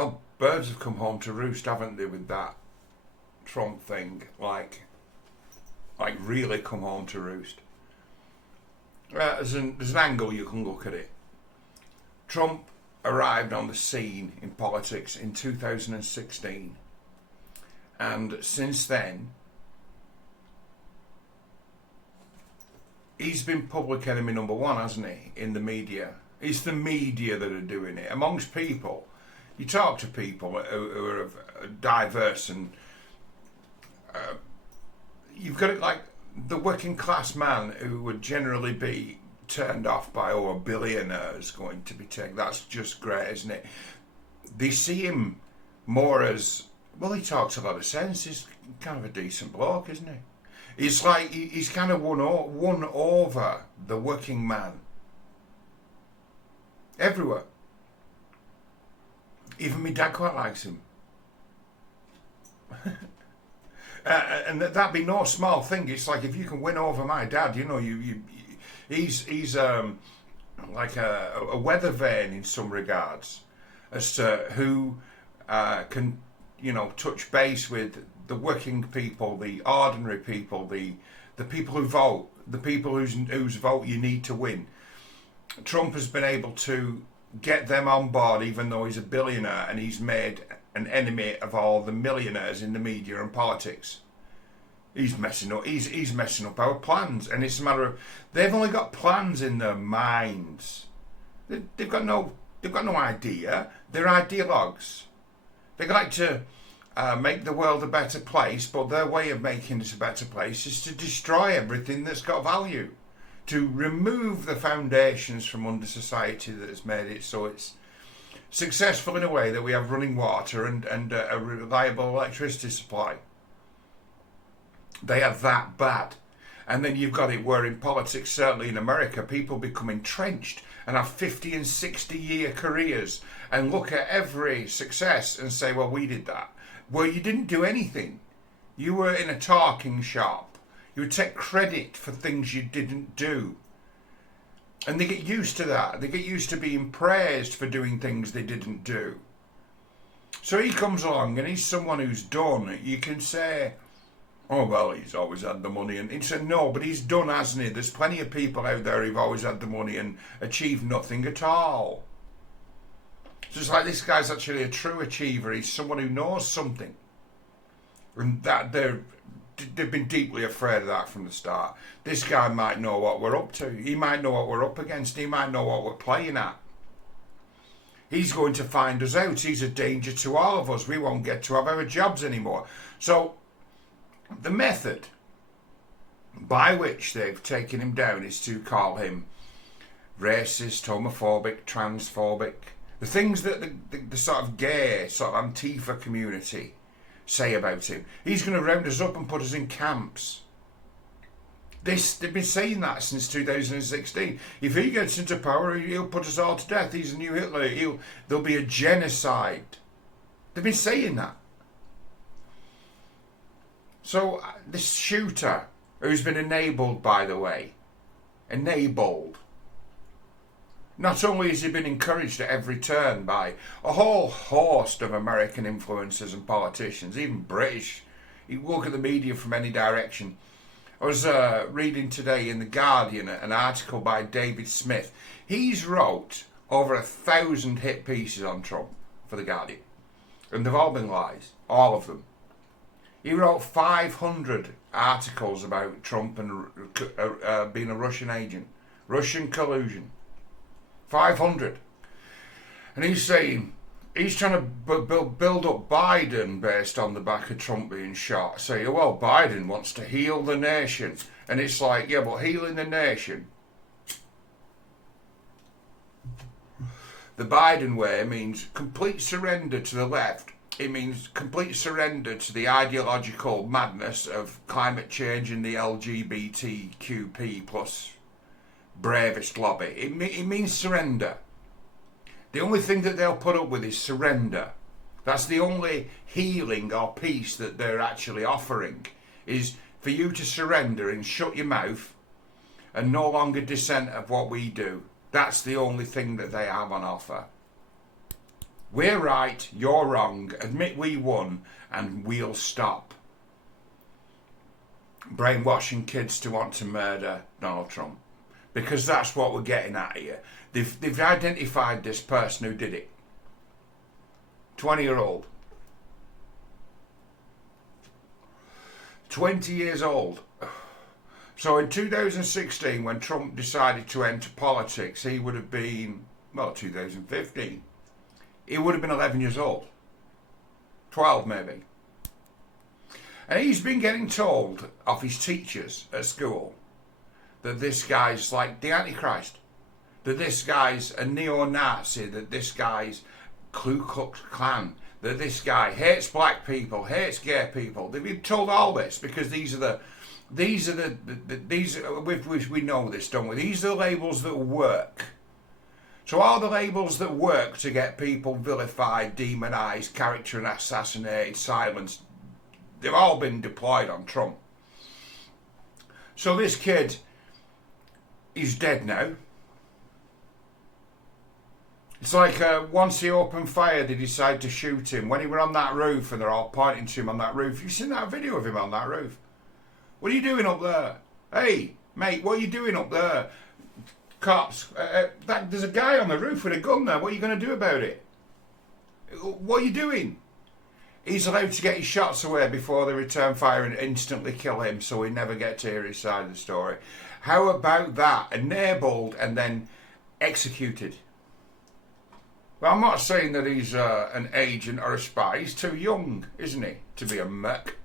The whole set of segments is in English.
Well, birds have come home to roost, haven't they, with that Trump thing? Like really come home to roost. There's an angle you can look at it. Trump arrived on the scene in politics in 2016, and since then he's been public enemy number one, hasn't he, in the media. It's the media that are doing it. Amongst people, you talk to people who are diverse, and you've got it like the working class man who would generally be turned off by, a billionaire is going to be taken. That's just great, isn't it? They see him more as, well, he talks a lot of sense. He's kind of a decent bloke, isn't he? It's like he's kind of won over the working man everywhere. Even my dad quite likes him. And that'd be no small thing. It's like, if you can win over my dad, he's like a weather vane in some regards, as to who can touch base with the working people, the ordinary people, the people who vote, the people whose vote you need to win. Trump has been able to get them on board, even though he's a billionaire, and he's made an enemy of all the millionaires in the media and politics. He's messing up. He's messing up our plans, and it's a matter of, they've only got plans in their minds. They've got no idea. They're ideologues. They like to make the world a better place, but their way of making it a better place is to destroy everything that's got value, to remove the foundations from under society that has made it so it's successful in a way that we have running water and a reliable electricity supply. They are that bad. And then you've got it where in politics, certainly in America, people become entrenched and have 50 and 60 year careers and look at every success and say, well, we did that. Well, you didn't do anything. You were in a talking shop. You would take credit for things you didn't do. And they get used to that. They get used to being praised for doing things they didn't do. So he comes along and he's someone who's done. You can say, oh, well, he's always had the money. And he said, no, but he's done, hasn't he? There's plenty of people out there who've always had the money and achieved nothing at all. So it's like, this guy's actually a true achiever. He's someone who knows something. And that they've been deeply afraid of that from the start. This guy might know what we're up to. He might know what we're up against. He might know what we're playing at. He's going to find us out. He's a danger to all of us. We won't get to have our jobs anymore. So the method by which they've taken him down is to call him racist, homophobic, transphobic. The things that the sort of gay, sort of Antifa community say about him. He's going to round us up and put us in camps. They've been saying that since 2016. If he gets into power, he'll put us all to death. He's a new Hitler. There'll be a genocide. They've been saying that. So this shooter, who's been enabled, by the way, enabled. Not only has he been encouraged at every turn by a whole host of American influencers and politicians, even British. You look at the media from any direction. I was reading today in The Guardian an article by David Smith. He's wrote over 1,000 hit pieces on Trump for The Guardian. And they've all been lies. All of them. He wrote 500 articles about Trump and being a Russian agent. Russian collusion. 500. And he's saying, he's trying to build up Biden based on the back of Trump being shot. Say, well, Biden wants to heal the nation. And it's like, yeah, but healing the nation, the Biden way means complete surrender to the left. It means complete surrender to the ideological madness of climate change and the LGBTQP plus bravest lobby. It means surrender. The only thing that they'll put up with is surrender. That's the only healing or peace that they're actually offering, is for you to surrender and shut your mouth and no longer dissent of what we do. That's the only thing that they have on offer. We're right, you're wrong, admit we won, and we'll stop brainwashing kids to want to murder Donald Trump. Because that's what we're getting at here. They've identified this person who did it. 20-year-old. 20 years old. So in 2016, when Trump decided to enter politics, he would have been, well, 2015. He would have been 11 years old. 12 maybe. And he's been getting told of his teachers at school that this guy's like the Antichrist, that this guy's a neo-Nazi, that this guy's Ku Klux Klan, that this guy hates black people, hates gay people. They've been told all this because we know this, don't we? These are the labels that work. So all the labels that work to get people vilified, demonized, character assassinated, silenced, they've all been deployed on Trump. So this kid, he's dead now. It's like once he opened fire, they decided to shoot him. When he were on that roof and they're all pointing to him on that roof. You've seen that video of him on that roof? What are you doing up there? Hey, mate, what are you doing up there? Cops, there's a guy on the roof with a gun there. What are you going to do about it? What are you doing? He's allowed to get his shots away before they return fire and instantly kill him, so we never get to hear his side of the story. How about that? Enabled and then executed. Well, I'm not saying that he's an agent or a spy. He's too young, isn't he, to be a merc?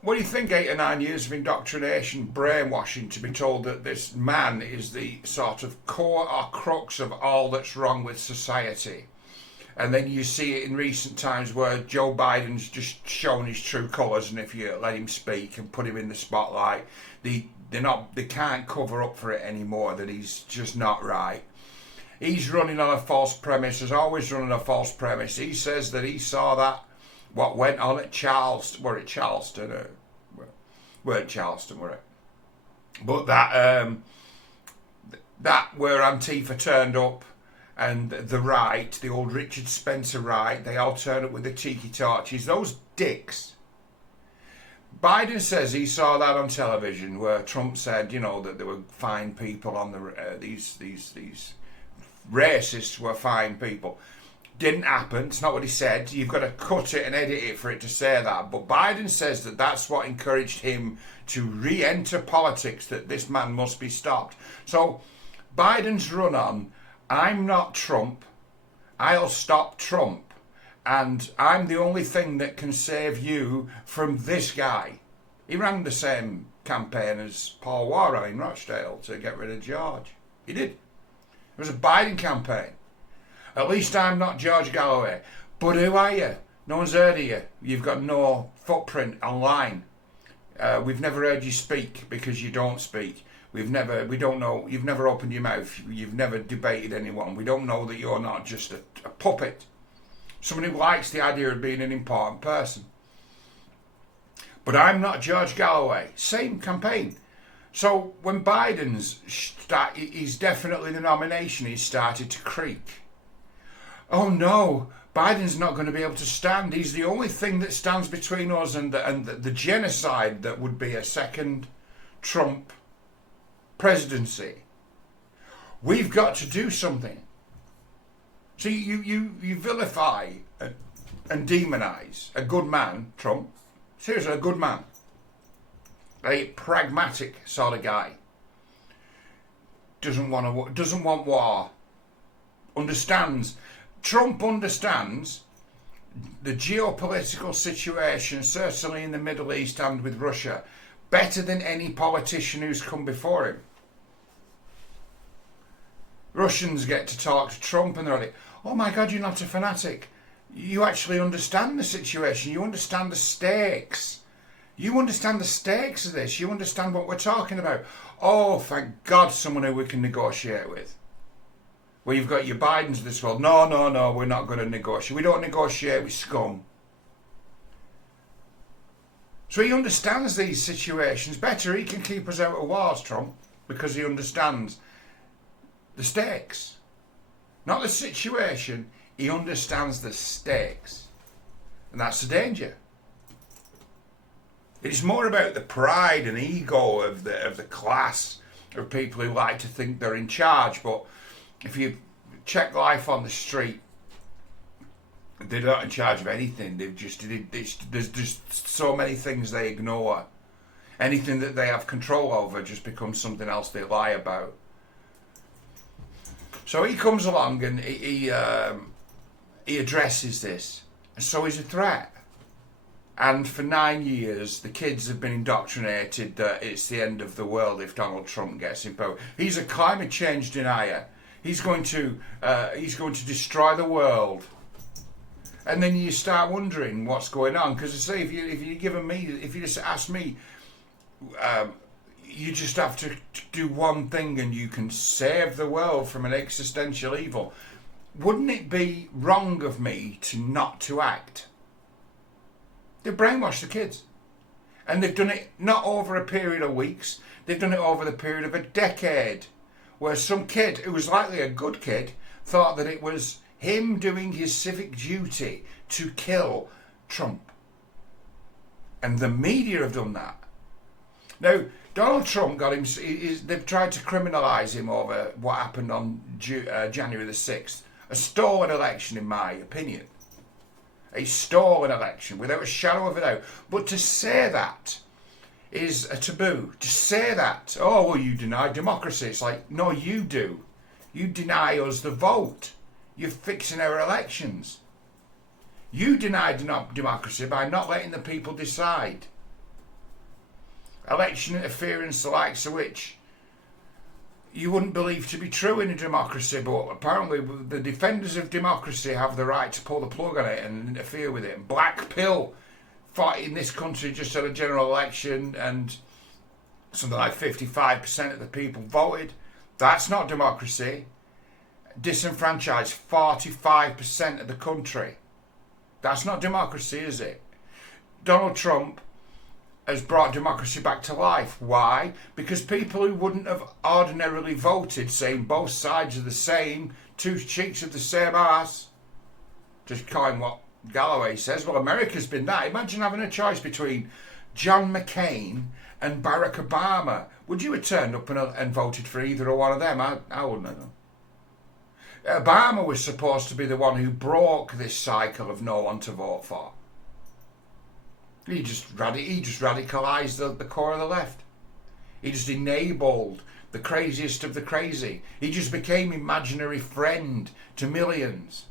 What do you think, 8 or 9 years of indoctrination, brainwashing, to be told that this man is the sort of core or crux of all that's wrong with society? And then you see it in recent times where Joe Biden's just shown his true colours, and if you let him speak and put him in the spotlight, they can't cover up for it anymore, that he's just not right. He's running on a false premise, has always run on a false premise. He says that he saw that, what went on at Charleston, weren't Charleston, were it? But that where Antifa turned up, and the right, the old Richard Spencer right, they all turn up with the tiki torches. Those dicks. Biden says he saw that on television, where Trump said, you know, that there were fine people on the these racists were fine people. Didn't happen. It's not what he said. You've got to cut it and edit it for it to say that. But Biden says that that's what encouraged him to re-enter politics, that this man must be stopped. So Biden's run on, I'm not Trump, I'll stop Trump, and I'm the only thing that can save you from this guy. He ran the same campaign as Paul Warren in Rochdale to get rid of George. He did. It was a Biden campaign. At least I'm not George Galloway. But who are you? No one's heard of you. You've got no footprint online. We've never heard you speak because you don't speak. We don't know. You've never opened your mouth. You've never debated anyone. We don't know that you're not just a puppet. Someone who likes the idea of being an important person. But I'm not George Galloway. Same campaign. So when he's definitely the nomination, he's started to creak. Oh no, Biden's not going to be able to stand. He's the only thing that stands between us and the genocide that would be a second Trump presidency. We've got to do something. So you vilify and demonize a good man, Trump. Seriously, a good man. A pragmatic sort of guy. Doesn't want war. Trump understands the geopolitical situation, certainly in the Middle East and with Russia, better than any politician who's come before him. Russians get to talk to Trump and they're like, oh my God, you're not a fanatic. You actually understand the situation. You understand the stakes. You understand the stakes of this. You understand what we're talking about. Oh, thank God, someone who we can negotiate with. Well, you've got your Bidens of this world. No, we're not going to negotiate. We don't negotiate with scum. So he understands these situations better. He can keep us out of wars, Trump, because he understands the stakes. Not the situation, he understands the stakes. And that's the danger. It's more about the pride and ego of the class of people who like to think they're in charge. But if you check life on the street, they're not in charge of anything. There's just so many things they ignore. Anything that they have control over just becomes something else they lie about. So he comes along and he addresses this. And so he's a threat. And for 9 years, the kids have been indoctrinated that it's the end of the world if Donald Trump gets in power. He's a climate change denier. He's going to destroy the world. And then you start wondering what's going on. Because I say, if you just ask me, you just have to do one thing and you can save the world from an existential evil. Wouldn't it be wrong of me not to act? They've brainwashed the kids. And they've done it not over a period of weeks. They've done it over the period of a decade. Where some kid, who was likely a good kid, thought that it was him doing his civic duty to kill Trump. And the media have done that. Now, Donald Trump got him, they've tried to criminalise him over what happened on January the 6th. A stolen election, in my opinion. A stolen election, without a shadow of a doubt. But to say that is a taboo. To say that, oh, well, you deny democracy. It's like, no, you do. You deny us the vote. You're fixing our elections. You deny democracy by not letting the people decide. Election interference, the likes of which you wouldn't believe to be true in a democracy, but apparently the defenders of democracy have the right to pull the plug on it and interfere with it. Black pill fought in this country just had a general election and something like 55% of the people voted. That's not democracy. Disenfranchised 45% of the country. That's not democracy, is it? Donald Trump has brought democracy back to life. Why? Because people who wouldn't have ordinarily voted, saying both sides are the same, two cheeks of the same arse, just calling what Galloway says. Well, America's been that. Imagine having a choice between John McCain and Barack Obama. Would you have turned up and voted for either or one of them? I wouldn't have done. Obama was supposed to be the one who broke this cycle of no one to vote for. He just radicalised the core of the left. He just enabled the craziest of the crazy. He just became imaginary friend to millions.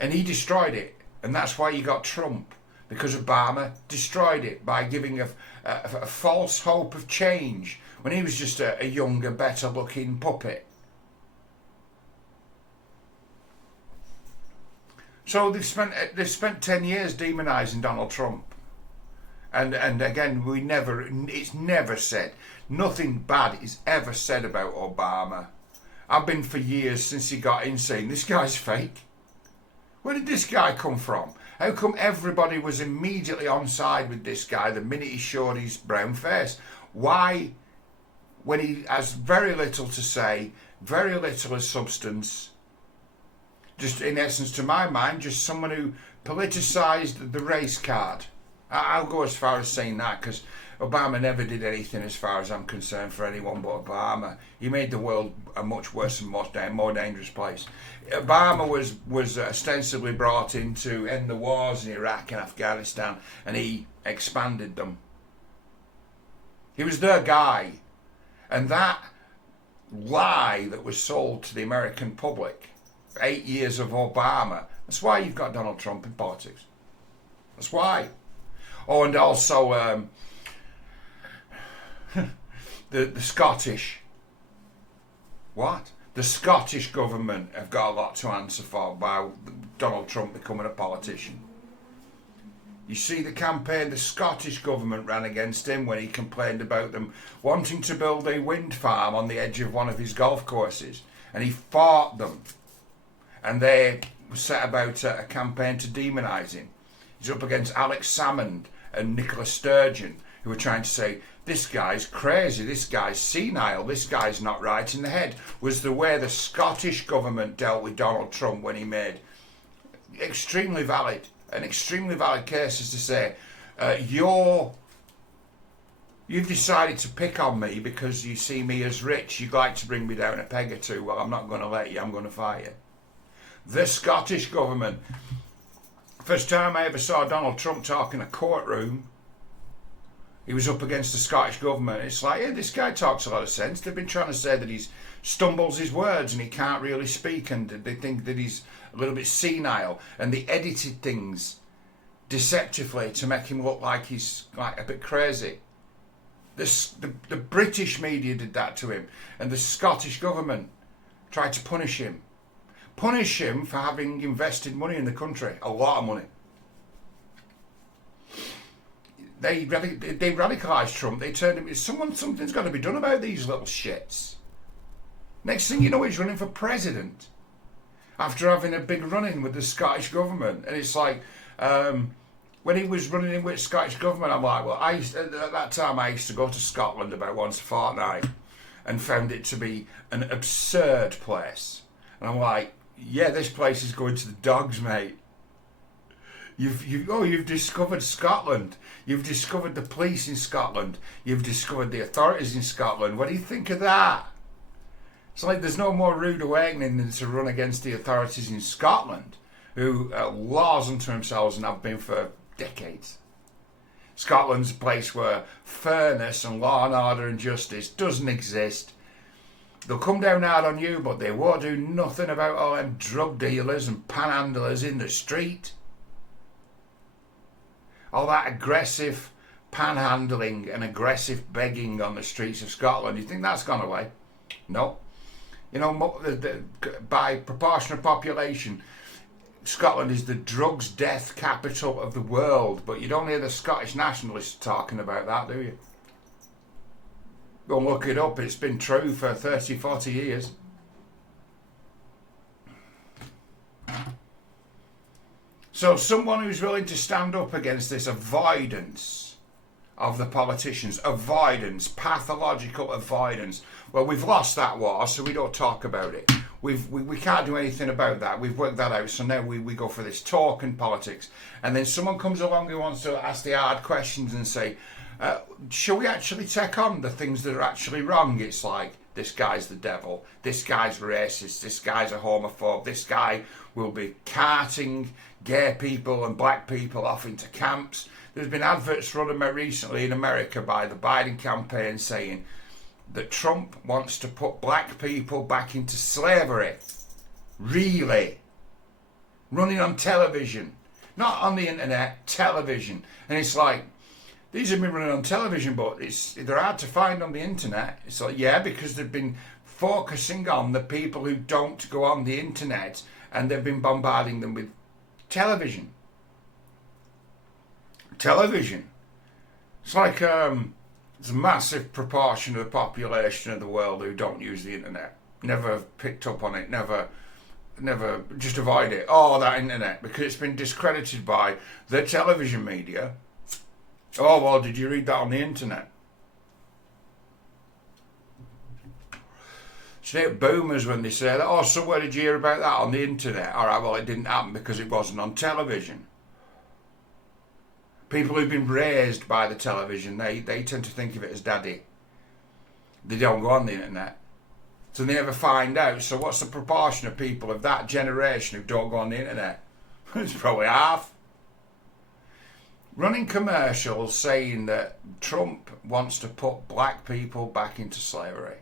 And he destroyed it. And that's why you got Trump. Because Obama destroyed it by giving a false hope of change when he was just a younger, better looking puppet. So they've spent 10 years demonising Donald Trump, and again it's never said, nothing bad is ever said about Obama. I've been for years since he got in saying this guy's fake. Where did this guy come from? How come everybody was immediately on side with this guy the minute he showed his brown face? Why, when he has very little to say, very little of substance? Just in essence, to my mind, just someone who politicised the race card. I'll go as far as saying that because Obama never did anything, as far as I'm concerned, for anyone but Obama. He made the world a much worse and more dangerous place. Obama was ostensibly brought in to end the wars in Iraq and Afghanistan, and he expanded them. He was their guy. And that lie that was sold to the American public, 8 years of Obama. That's why you've got Donald Trump in politics. That's why. Oh, and also the Scottish. What? The Scottish government have got a lot to answer for by Donald Trump becoming a politician. You see the campaign the Scottish government ran against him when he complained about them wanting to build a wind farm on the edge of one of his golf courses. And he fought them. And they set about a campaign to demonise him. He's up against Alex Salmond and Nicola Sturgeon, who were trying to say, this guy's crazy, this guy's senile, this guy's not right in the head, was the way the Scottish government dealt with Donald Trump when he made extremely valid cases to say, you've decided to pick on me because you see me as rich, you'd like to bring me down a peg or two, well, I'm not going to let you, I'm going to fight you. The Scottish government, first time I ever saw Donald Trump talk in a courtroom, he was up against the Scottish government. It's like, yeah, this guy talks a lot of sense. They've been trying to say that he stumbles his words and he can't really speak, and they think that he's a little bit senile, and they edited things deceptively to make him look like he's like a bit crazy. The British media did that to him, and the Scottish government tried to punish him for having invested money in the country, a lot of money. They radicalised Trump. They turned him. Something's got to be done about these little shits. Next thing you know, he's running for president after having a big run-in with the Scottish government. And it's like, when he was running in with the Scottish government, I'm like, well, at that time I used to go to Scotland about once a fortnight and found it to be an absurd place. And I'm like, yeah, this place is going to the dogs, mate. You've discovered Scotland. You've discovered the police in Scotland. You've discovered the authorities in Scotland. What do you think of that? It's like there's no more rude awakening than to run against the authorities in Scotland, who are laws unto themselves and have been for decades. Scotland's a place where fairness and law and order and justice doesn't exist. They'll come down hard on you, but they won't do nothing about all them drug dealers and panhandlers in the street. All that aggressive panhandling and aggressive begging on the streets of Scotland. You think that's gone away? No. You know, by proportion of population, Scotland is the drugs death capital of the world, but you don't hear the Scottish nationalists talking about that, do you? Go and look it up. It's been true for 30, 40 years. So someone who's willing to stand up against this avoidance of the politicians, pathological avoidance. Well, we've lost that war, so we don't talk about it. We can't do anything about that. We've worked that out, so now we go for this talk and politics. And then someone comes along who wants to ask the hard questions and say, shall we actually take on the things that are actually wrong? It's like, this guy's the devil, this guy's racist, this guy's a homophobe, this guy will be carting gay people and black people off into camps. There's been adverts run recently in America by the Biden campaign saying that Trump wants to put black people back into slavery. Really? Running on television. Not on the internet, television. And it's like, these have been running on television, but they're hard to find on the internet. It's like, yeah, because they've been focusing on the people who don't go on the internet, and they've been bombarding them with television. It's like there's a massive proportion of the population of the world who don't use the internet. Never picked up on it, never just avoid it. Oh, that internet, because it's been discredited by the television media. Oh, well, did you read that on the internet? See, boomers when they say that, oh, so where did you hear about that on the internet? All right, well, it didn't happen because it wasn't on television. People who've been raised by the television, they tend to think of it as daddy. They don't go on the internet. So they never find out. So what's the proportion of people of that generation who don't go on the internet? It's probably half. Running commercials saying that Trump wants to put black people back into slavery.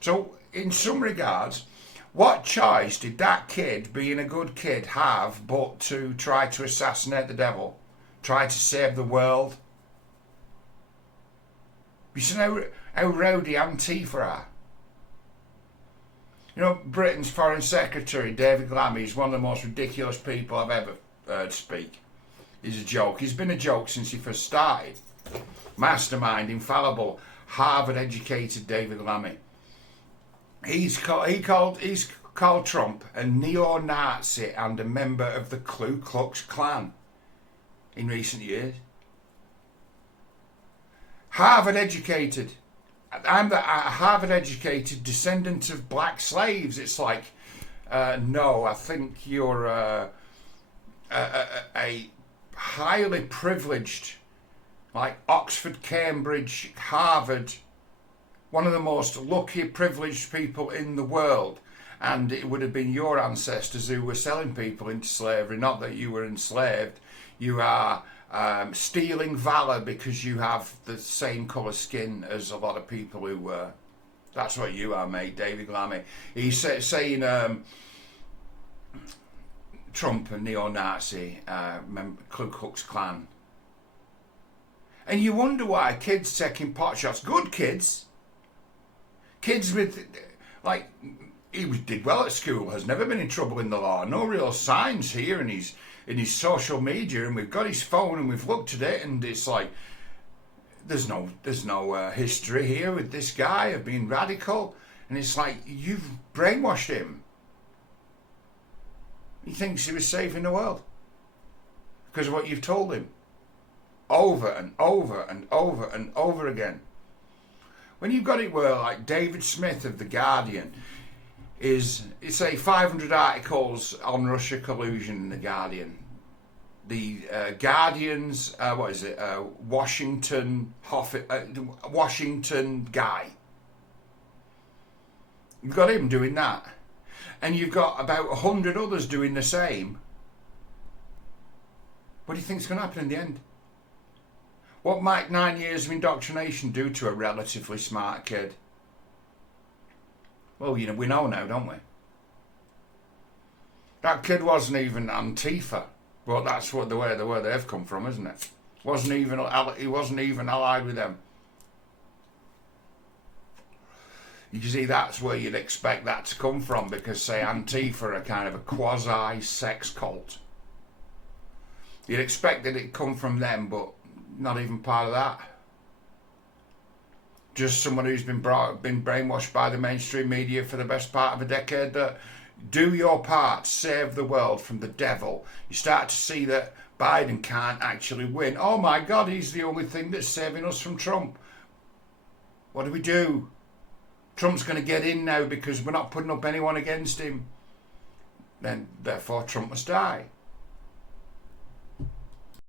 So, in some regards, what choice did that kid, being a good kid, have but to try to assassinate the devil? Try to save the world? You see how rowdy Antifa are? You know, Britain's Foreign Secretary, David Lammy, is one of the most ridiculous people I've ever heard speak. He's a joke. He's been a joke since he first started. Mastermind, infallible, Harvard-educated David Lammy. He's called Trump a neo-Nazi and a member of the Ku Klux Klan in recent years. Harvard educated. I'm the Harvard educated descendant of black slaves. It's like, no, I think you're a highly privileged, like Oxford, Cambridge, Harvard, one of the most lucky, privileged people in the world. And it would have been your ancestors who were selling people into slavery, not that you were enslaved. You are stealing valor because you have the same colour skin as a lot of people who were. That's what you are, mate, David Lammy. He's saying Trump, a neo-Nazi, Ku Klux Klan. And you wonder why kids taking pot shots, good kids, kids with, like, he did well at school, has never been in trouble in the law, no real signs here in his social media, and we've got his phone and we've looked at it, and it's like, there's no history here with this guy of being radical, and it's like, you've brainwashed him. He thinks he was saving the world because of what you've told him over and over and over and over again. When you've got it where, like, David Smith of The Guardian it's a 500 articles on Russia collusion in The Guardian. The Guardian's, Washington guy. You've got him doing that. And you've got about 100 others doing the same. What do you think's going to happen in the end? What might 9 years of indoctrination do to a relatively smart kid? Well, we know now, don't we? That kid wasn't even Antifa, but that's what the way they've come from, isn't it? He wasn't even allied with them. You see, that's where you'd expect that to come from, because, say, Antifa are kind of a quasi-sex cult. You'd expect that it'd come from them, but not even part of that. Just someone who's been brainwashed by the mainstream media for the best part of a decade, that do your part, save the world from the devil. You start to see that Biden can't actually win. Oh my God, he's the only thing that's saving us from Trump. What do? Trump's going to get in now because we're not putting up anyone against him. Then, therefore, Trump must die.